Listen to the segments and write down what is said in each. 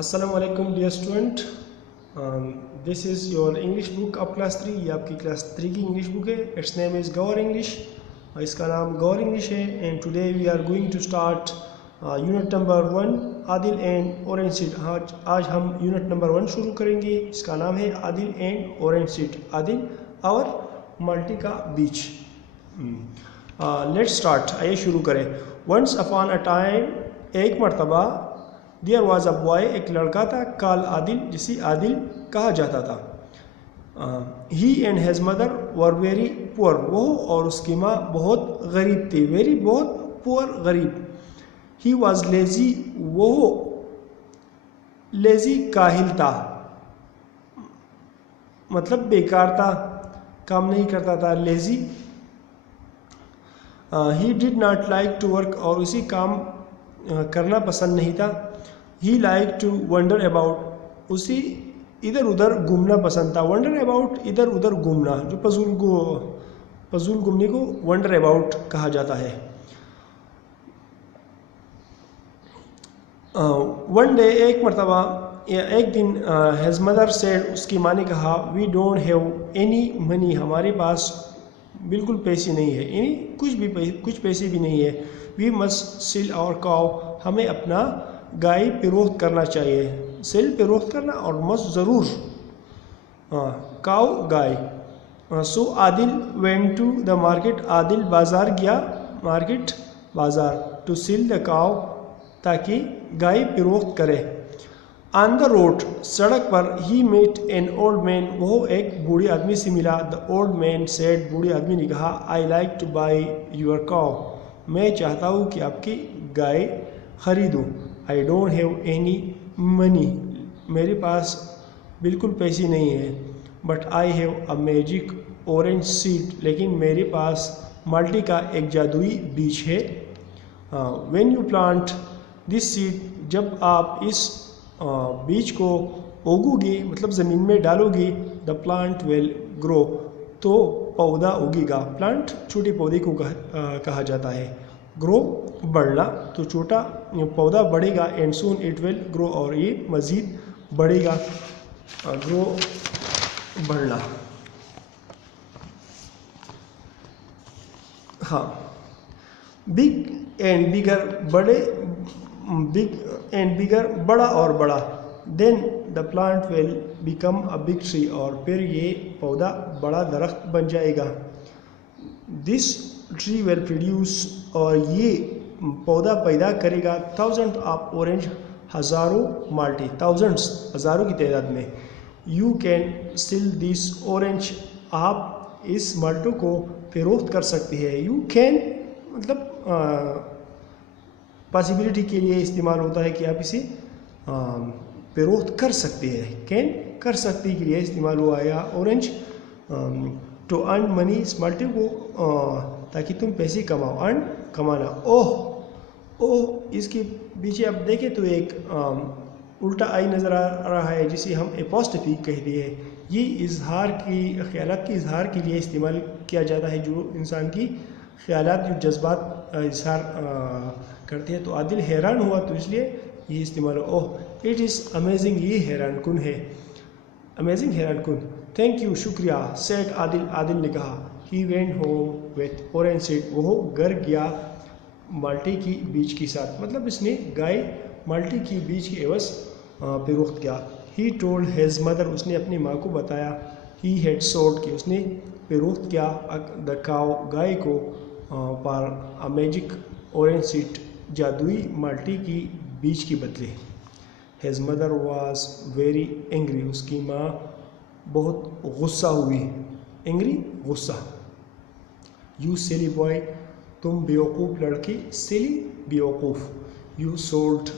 Assalamu alaikum dear student. This is your English book of class 3. ये आपकी class 3 की English book है. Its name is Gaur English. इसका नाम गौर English है. And today we are going to start unit number 1 Adil and orange seed. आज हम unit number 1 शुरू करेंगे. इसका नाम है Adil and orange seed. Adil और माल्टी का बीच. Let's start. आइए शुरू करें. Once upon a time, एक मरतबा देयर वॉज अ बॉय, एक लड़का था, काल आदिल, जिसे आदिल कहा जाता था. He and his mother was very poor, वो और उसकी माँ बहुत गरीब थी. वेरी बहुत पुअर, गरीब. ही वॉज लेजी, वो लेजी काहिल था, मतलब बेकार था, काम नहीं करता था. Lazy. He did not like to work, और उसी काम करना पसंद नहीं था. He like to wander about, उसी इधर उधर घूमना पसंद था. वंडर अबाउट, इधर उधर घूमना, जो फजूल घूमने को वंडर अबाउट कहा जाता है. वन डे, एक मरतबा, एक दिन, हैज़ मदर सेड, उसकी माँ ने कहा, we don't have any money, हमारे पास बिल्कुल पैसे नहीं है. यानी कुछ पैसे भी नहीं है. We must sell our cow, हमें अपना गाय फरोख्त करना चाहिए. सेल फरोख्त करना, और मस्ट ज़रूर, काउ गाय. So Adil went to the market, Adil बाज़ार गया, मार्केट बाज़ार. टू सेल द काउ, ताकि गाय फरोख्त करे. ऑन द रोड, सड़क पर, he met an old man, वो एक बूढ़े आदमी से मिला. द ओल्ड मैन सेड, बूढ़े आदमी ने कहा, I like to buy your cow, मैं चाहता हूँ कि आपकी गाय खरीदूँ. I don't have any money, मेरे पास बिल्कुल पैसे नहीं है. But I have a magic orange seed, लेकिन मेरे पास माल्टी का एक जादुई बीज है. When you plant this seed, जब आप इस बीज को उगोगी, मतलब ज़मीन में डालोगी, द प्लांट विल ग्रो, तो पौधा उगेगा. प्लांट छोटे पौधे को कहा जाता है. ग्रो, बढ़ना, तो छोटा पौधा बढ़ेगा. And soon it will grow, और ये मज़ीद बढ़ेगा. ग्रो, बढ़ना. हाँ. Big and bigger, big and bigger, बड़ा और बड़ा. Then the plant will become a big tree, और फिर ये पौधा बड़ा दरख्त बन जाएगा. दिस ट्री विल प्रोड्यूस, और ये पौधा पैदा करेगा, थाउजेंड ऑफ ऑरेंज, हज़ारों माल्टी, थाउजेंड्स, हज़ारों की तादाद में. You can sell this orange, आप इस माल्टों को फरोख्त कर सकते हैं. यू कैन, मतलब पॉसिबिलिटी के लिए इस्तेमाल होता है कि आप इसे फरोख्त कर सकते हैं. कैन, कर सकते के लिए इस्तेमाल हुआ है ऑरेंज. टू अर्न मनी, इस माल्टे को ताकि तुम पैसे कमाओ. अर्न, कमाना. ओह, इसके पीछे आप देखें तो एक उल्टा आई नज़र आ रहा है, जिसे हम एपोस्ट्रोफी कहते हैं. ये इजहार की, ख्यालात के इजहार के लिए इस्तेमाल किया जाता है. जो इंसान की ख्यालात, जो जज्बात इजहार करते हैं. तो आदिल हैरान हुआ, तो इसलिए ये इस्तेमाल हो. ओह, इट इज़ अमेजिंग, ये हैरान कुन है. अमेजिंग, हैरान कुन. थैंक यू, शुक्रिया. सेड आदिल, आदिल ने कहा. He went home with orange seed, वो घर गया माल्टी की बीज के साथ, मतलब इसने गाय माल्टी की बीज के एवज फरोख्त किया. ही टोल्ड हिज मदर, उसने अपनी माँ को बताया. ही हैड सोल्ड, कि उसने फरोख्त किया द काउ, गाय को, पर अ मैजिक ऑरेंज सीड, जादुई माल्टी की बीज के बदले. His mother was very angry, उसकी माँ बहुत गुस्सा हुई. एंग्री, गुस्सा. यू सिली बॉय, तुम बेवकूफ़ लड़के. सिली, बेवकूफ़. यू सोल्ड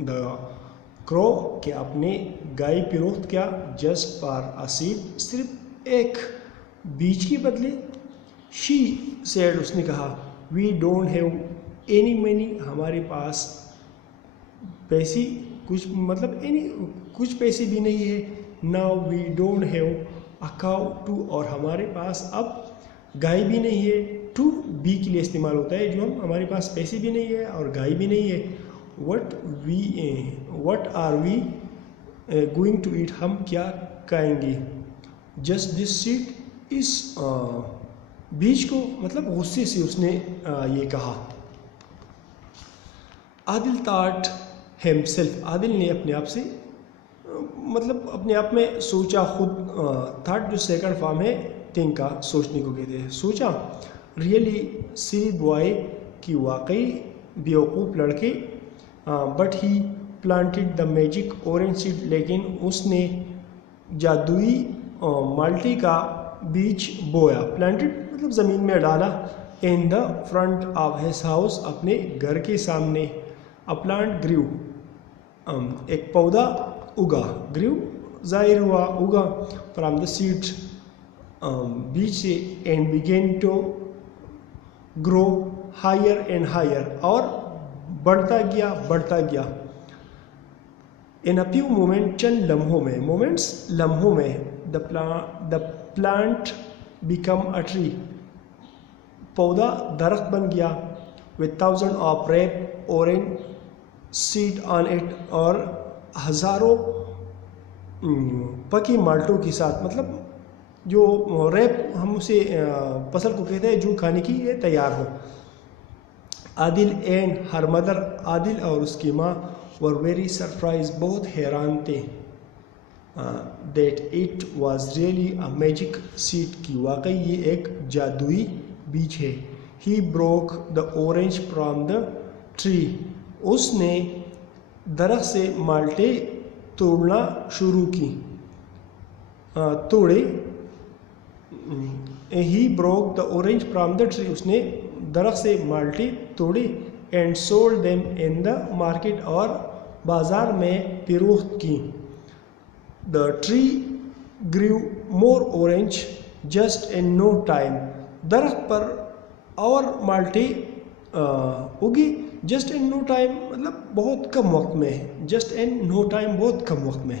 द क्रो, कि आपने गाय फरोख्त किया. जस्ट फॉर अ सीड, सिर्फ एक बीज के बदले. शी सेड, उसने कहा, we don't have any money, हमारे पास पैसे कुछ पैसे भी नहीं है. Now we don't have a cow too, और हमारे पास अब गाय भी नहीं है. टू, बी के लिए इस्तेमाल होता है, जो हम, हमारे पास पैसे भी नहीं है और गाय भी नहीं है. what are we going to eat, ہم کیا کھائیں گے. just this seed, اس بیج کو مطلب غصے سے اس نے یہ کہا. عادل thought himself, عادل نے اپنے آپ سے مطلب اپنے آپ میں سوچا. خود تھاٹ جو سیکنڈ فارم ہے تھنک کا، سوچنے کو کہتے ہیں. سوچا ریئلی سلی بوائے کہ واقعی بیوقوف لڑکے. But he planted the magic orange seed, لیکن اس نے جادوئی مالٹی کا بیج بویا. پلانٹڈ مطلب زمین میں ڈالا. In the front of his house, اپنے گھر کے سامنے. اے پلانٹ گریو، ایک پودا اگا. گریو ظاہر ہوا، اگا. فرام دا سیڈ، بیج سے. And begin to grow higher and higher, اور بڑھتا گیا بڑھتا گیا. ان اے فیو مومنٹ، چند لمحوں میں. مومنٹس لمحوں میں. The planet become a tree, پودا درخت بن گیا. with thousand of ripe orange seed on it، اور ہزاروں پکی مالٹوں کے ساتھ. مطلب جو ریپ ہم اسے فصل کو کہتے ہیں جو کھانے کی یہ تیار ہو. عادل اینڈ ہر مدر، عادل اور اس کی ماں were very surprised، بہت حیران تھے. that it was really a magic seed، کی واقعی یہ ایک جادوئی بیج ہے. he broke the orange from the tree، اس نے درخت سے مالٹے توڑنا شروع کی. توڑے. he broke the orange from the tree، اس نے درخت سے مالٹے توڑے. and sold them in the market، اور بازار میں فروخت کی. the tree grew more orange just in no time، درخت پر اور مالٹے اگی. جسٹ ان نو ٹائم مطلب بہت کم وقت میں. جسٹ ان نو ٹائم بہت کم وقت میں.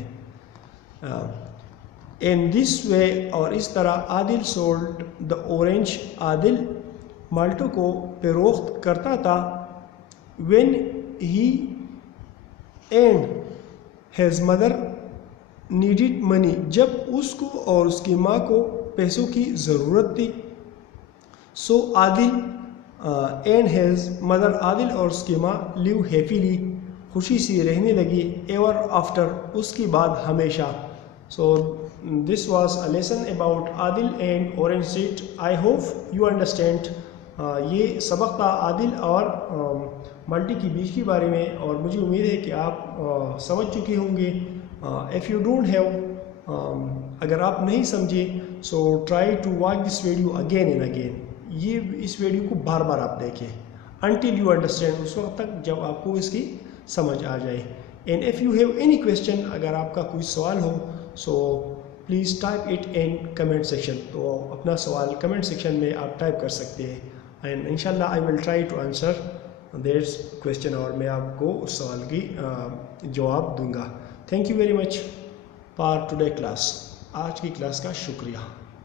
ان دس وے، اور اس طرح. عادل سولڈ دا اورنج، عادل مالٹوں کو فروخت کرتا تھا. When he and his mother needed money, جب اس کو اور اس کی ماں کو پیسوں کی ضرورت تھی. سو عادل اینڈ ہیز مدر، عادل اور اس کی ماں. لیو ہیپیلی، خوشی سے رہنے لگی. ایور آفٹر، اس کے بعد ہمیشہ. So this was a lesson about Adil and orange seed. I hope you understand. یہ سبق تھا عادل اور مالٹی کی بیج کے بارے میں، اور مجھے امید ہے کہ آپ سمجھ چکے ہوں گے. اف یو ڈونٹ ہیو، اگر آپ نہیں سمجھے، so try to watch this video again and again. اس ویڈیو کو بار بار آپ دیکھیں until you understand، اس وقت تک جب آپ کو اس کی سمجھ آ جائے. and if you have any question، اگر آپ کا کوئی سوال ہو، so please type it in comment section، تو اپنا سوال کمنٹ سیکشن میں آپ ٹائپ کر سکتے ہیں. and انشاءاللہ I will try to answer this question، اور میں آپ کو اس سوال کی جواب دوں گا. thank you very much for today class، آج کی کلاس کا شکریہ.